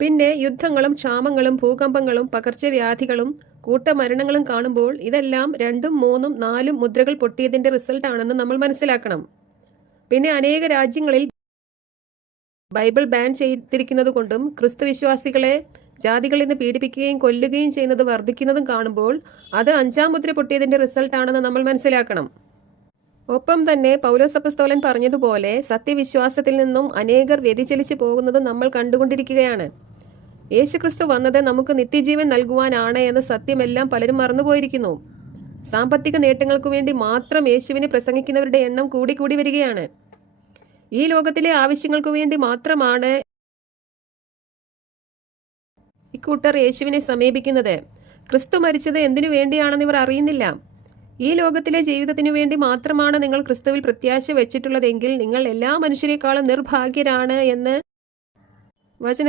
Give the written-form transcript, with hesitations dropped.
പിന്നെ യുദ്ധങ്ങളും ക്ഷാമങ്ങളും ഭൂകമ്പങ്ങളും പകർച്ചവ്യാധികളും കൂട്ടമരണങ്ങളും കാണുമ്പോൾ ഇതെല്ലാം 2ഉം 3ഉം 4ഉം മുദ്രകൾ പൊട്ടിയതിൻ്റെ റിസൾട്ടാണെന്ന് നമ്മൾ മനസ്സിലാക്കണം. പിന്നെ അനേക രാജ്യങ്ങളിൽ ബൈബിൾ ബാൻ ചെയ്തിരിക്കുന്നത് കൊണ്ടും ക്രിസ്തുവിശ്വാസികളെ ജാതികളിൽ നിന്ന് പീഡിപ്പിക്കുകയും കൊല്ലുകയും ചെയ്യുന്നത് വർദ്ധിക്കുന്നതും കാണുമ്പോൾ അത് 5ആം മുദ്ര പൊട്ടിയതിൻ്റെ റിസൾട്ടാണെന്ന് നമ്മൾ മനസ്സിലാക്കണം. ഒപ്പം തന്നെ പൗലോസ് അപ്പോസ്തലൻ പറഞ്ഞതുപോലെ സത്യവിശ്വാസത്തിൽ നിന്നും അനേകർ വ്യതിചലിച്ചു പോകുന്നതും നമ്മൾ കണ്ടുകൊണ്ടിരിക്കുകയാണ്. യേശുക്രിസ്തു വന്നത് നമുക്ക് നിത്യജീവൻ നൽകുവാനാണ് എന്ന സത്യമെല്ലാം പലരും മറന്നുപോയിരിക്കുന്നു. സാമ്പത്തിക നേട്ടങ്ങൾക്കു വേണ്ടി മാത്രം യേശുവിനെ പ്രസംഗിക്കുന്നവരുടെ എണ്ണം കൂടിക്കൂടി വരികയാണ്. ഈ ലോകത്തിലെ ആവശ്യങ്ങൾക്കു വേണ്ടി മാത്രമാണ് ഇക്കൂട്ടർ യേശുവിനെ സമീപിക്കുന്നത്. ക്രിസ്തു മരിച്ചത് എന്തിനു വേണ്ടിയാണെന്ന് ഇവർ അറിയുന്നില്ല. ഈ ലോകത്തിലെ ജീവിതത്തിനു വേണ്ടി മാത്രമാണ് നിങ്ങൾ ക്രിസ്തുവിൽ പ്രത്യാശ വെച്ചിട്ടുള്ളതെങ്കിൽ നിങ്ങൾ എല്ലാ മനുഷ്യരെക്കാളും നിർഭാഗ്യരാണ് എന്ന് വചന